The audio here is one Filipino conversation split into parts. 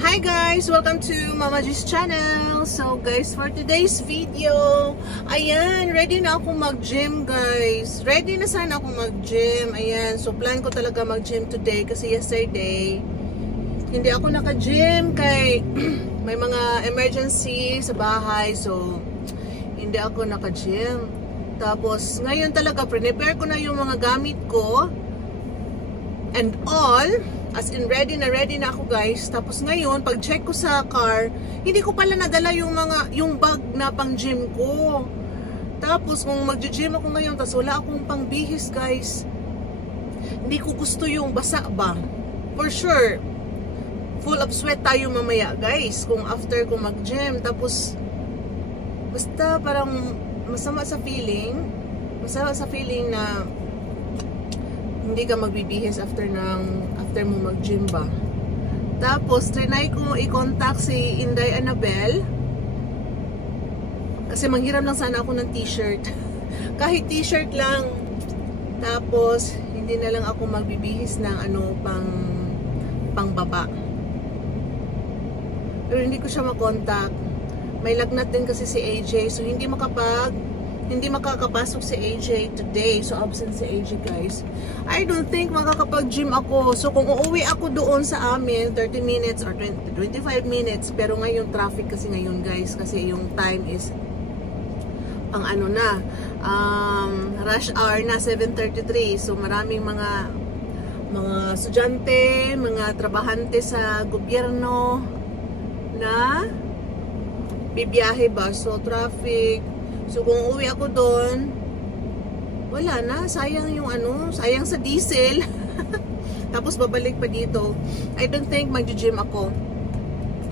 Hi guys! Welcome to Mama G's channel. So guys, for today's video, ayan, ready na ako mag-gym guys. Ready na sana ako mag-gym. Ayan, so plan ko talaga mag-gym today kasi yesterday, hindi ako naka-gym kay may mga emergency sa bahay. So, hindi ako naka-gym. Tapos, ngayon talaga, prepare ko na yung mga gamit ko and all. As in, ready na ako guys. Tapos ngayon, pag check ko sa car, hindi ko pala nadala yung bag na pang gym ko. Tapos kung mag-gym ako ngayon, tapos wala akong pangbihis guys. Hindi ko gusto yung basa ba. For sure, full of sweat tayo mamaya guys. Kung after ko mag-gym. Tapos, basta parang masama sa feeling. Masama sa feeling na hindi ka magbibihis after mo mag-gym ba. Tapos, trinay ko i-contact si Inday Annabel. Kasi manghiram lang sana ako ng t-shirt. Kahit t-shirt lang. Tapos, hindi na lang ako magbibihis ng pang baba. Pero hindi ko siya makontak. May lagnat din kasi si AJ. So, hindi makakapasok si AJ today. So, absent si AJ guys. I don't think makakapag-gym ako. So, kung uuwi ako doon sa amin, 30 minutes or 25 minutes. Pero ngayon, traffic kasi ngayon guys. Kasi yung time is pang rush hour na, 7:33. So, maraming mga estudyante, mga trabahante sa gobyerno na bibiyahe ba. So, traffic. So, kung uwi ako doon, wala na. Sayang yung sayang sa diesel. Tapos, babalik pa dito. I don't think mag-gym ako.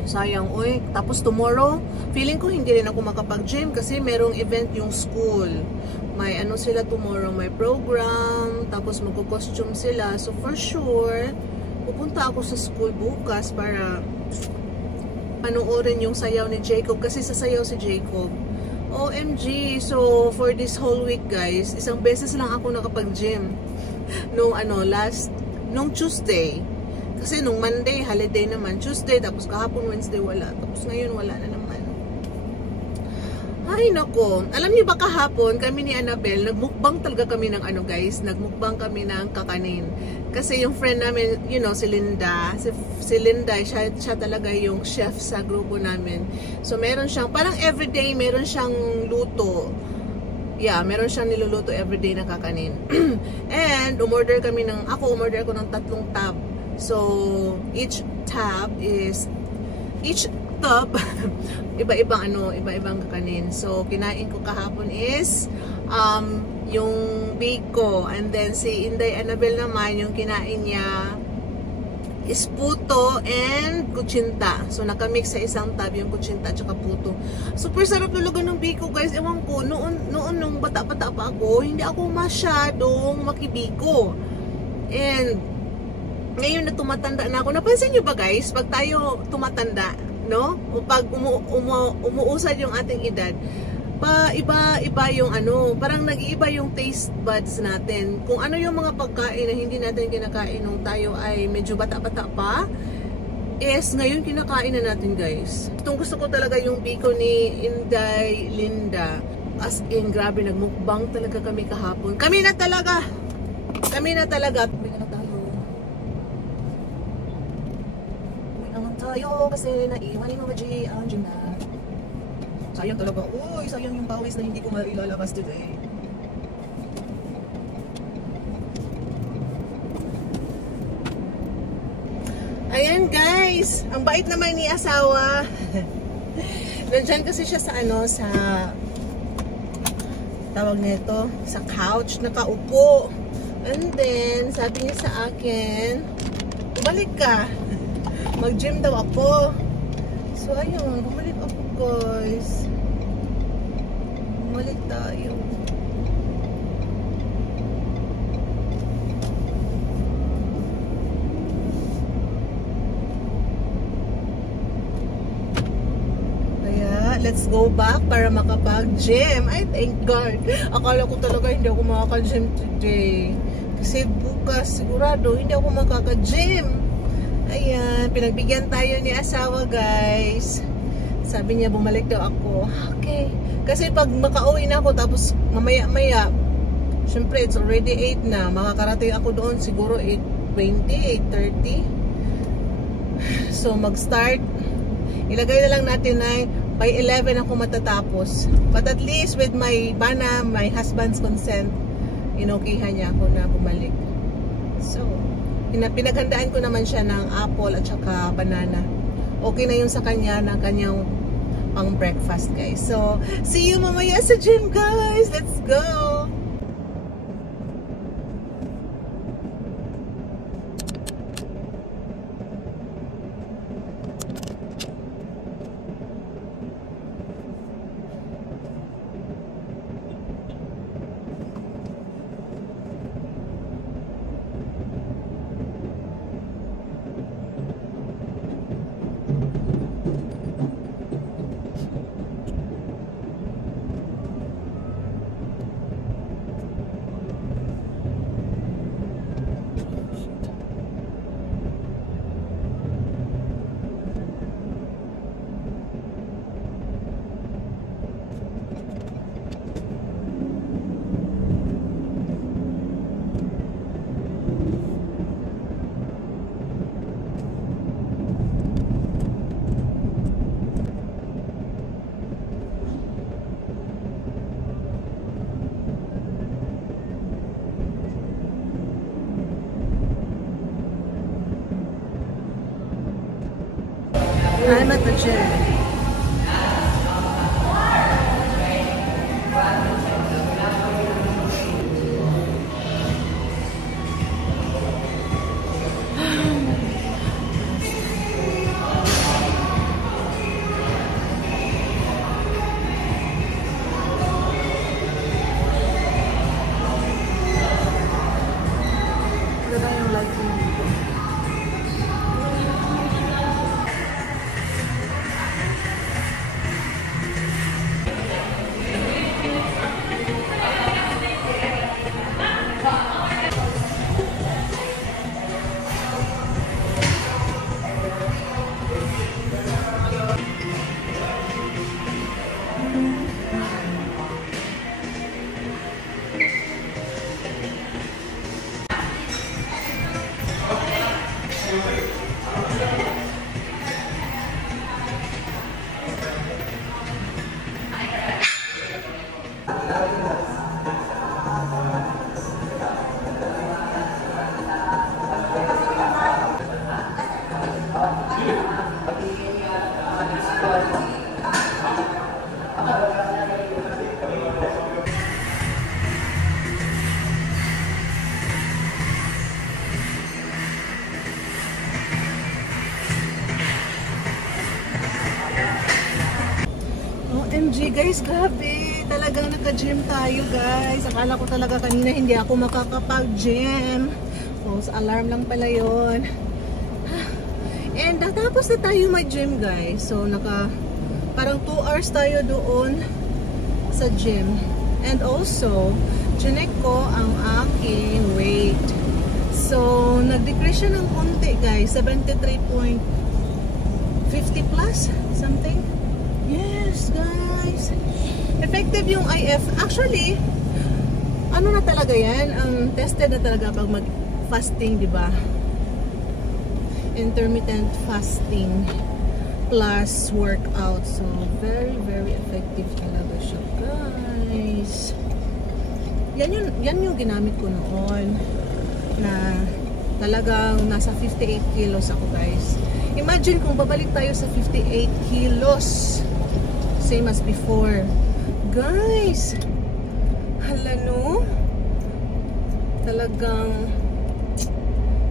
Sayang, uy. Tapos, tomorrow, feeling ko hindi rin ako makapag-gym kasi merong event yung school. May sila tomorrow, may program. Tapos, magko-costume sila. So, for sure, pupunta ako sa school bukas para panoorin yung sayaw ni Jacob. Kasi sasayaw si Jacob. OMG, so for this whole week guys, isang beses lang ako nakapag-gym nung Tuesday. Kasi nung Monday, holiday naman. Tuesday, tapos kahapon Wednesday wala. Tapos ngayon wala na naman. Ay nako, alam niyo ba kahapon kami ni Annabel, nagmukbang talaga kami ng guys, nagmukbang kami ng kakanin. Kasi yung friend namin, you know, si Linda, siya talaga yung chef sa grupo namin. So meron siyang, parang everyday meron siyang luto. Yeah, meron siyang niluluto everyday na kakanin. And umorder ako ko ng 3 tab. So each tab iba-ibang kakanin. So kinain ko kahapon is yung biko, and then si Inday Annabel naman yung kinain niya is puto and kutsinta. So nakamix sa isang tab yung kutsinta at saka puto. Super sarap talaga ng biko guys. Ewan ko, noon nung bata-bata pa ako, hindi ako masyadong makibiko. And ngayon na tumatanda na ako, napansin nyo ba guys, pag tayo tumatanda, no? O pag umuusad yung ating edad, iba yung parang nag-iiba yung taste buds natin. Kung ano yung mga pagkain na hindi natin kinakain nung tayo ay medyo bata-bata pa, ngayon kinakain na natin guys. Gusto ko talaga yung biko ni Inday Linda. As in, grabe, nagmukbang talaga kami kahapon. Kami na talaga. Uwi na tayo kasi naiwan ni Mama G ang gym na. Sayang talaga. Uy, sayang yung pawis na hindi ko mailalabas today. Ayan guys, ang bait naman ni asawa. Nandyan kasi siya sa sa tawag nito, sa couch, nakaupo. And then, sabi niya sa akin, bumalik ka. Mag-gym daw ako. So, ayun, bumalik ako guys. Bumalik tayo. Kaya, let's go back para makapag-gym. Ay, thank God. Akala ko talaga hindi ako makaka-gym today. Kasi bukas, sigurado, hindi ako makaka-gym. Ayan, pinagbigyan tayo ni asawa, guys. Sabi niya, bumalik daw ako. Okay. Kasi pag makauwi na ako, tapos mamaya-maya, syempre, it's already 8 na. Makakarating ako doon, siguro 8:20, 8:30. So, mag-start. Ilagay na lang natin na by 11 ako matatapos. But at least with my husband's consent, inokihan niya ako na bumalik. So, pinaghandaan ko naman siya ng apple at saka banana. Okay na yun sa kanya na kanyang pang breakfast, guys. So, see you mamaya sa gym, guys. Let's go! I'm at the gym. Ganda yung lighting dito. OMG guys, grabe. Talagang naka-gym tayo guys. Akala ko talaga kanina hindi ako makakapag-gym. False alarm lang pala yun. And natapos na tayo mag-gym guys. So parang 2 hours tayo doon sa gym. And also, chinek ko ang aking weight. So, nag-decrease siya ng konti guys. 73.50 plus something. Yes, guys. Effective yung IF. Actually, ano na talaga yan? Tested na talaga pag mag-fasting, di ba? Intermittent fasting plus workout. So, very, very effective talaga siya, guys. Yan yung ginamit ko noon na talagang nasa 58 kilos ako, guys. Imagine kung babalik tayo sa 58 kilos. Same as before. Guys, hala no? Talagang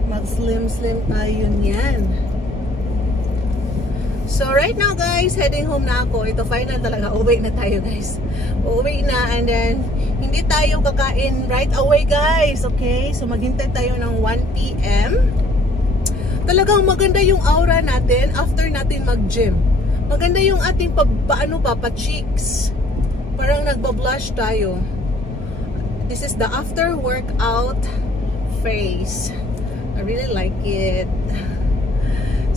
mag-slim tayo niyan. So right now guys, heading home na ako. Ito final talaga. Uwi na tayo guys. Uwi na and then hindi tayo kakain right away guys. Okay? So maghintay tayo ng 1 PM. Talagang maganda yung aura natin after natin mag-gym. Maganda yung ating pa-cheeks. Parang nagba-blush tayo. This is the after workout face. I really like it.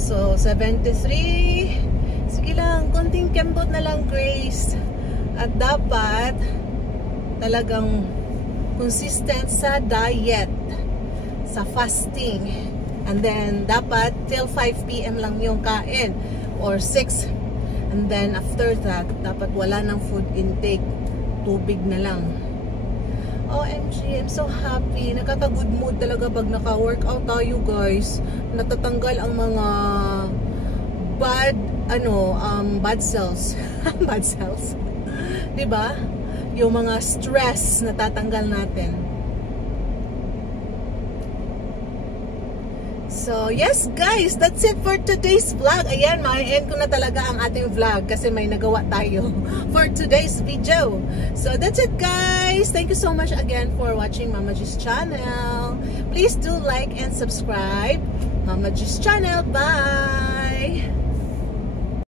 So, 73. Sige lang, konting kembot na lang, Grace. At dapat talagang consistent sa diet, sa fasting. And then, dapat till 5 p.m. lang yung kain. Or 6. And then, after that, dapat wala ng food intake. Tubig na lang. OMG, I'm so happy. Nakaka-good mood talaga pag naka-workout tayo, guys. Natatanggal ang mga bad cells. Bad cells. 'Di ba? Yung mga stress natatanggal natin. So, yes guys, that's it for today's vlog. Ayan, ma-end ko na talaga ang ating vlog kasi may nagawa tayo for today's video. So, that's it guys. Thank you so much again for watching Mama G's channel. Please do like and subscribe Mama G's channel. Bye!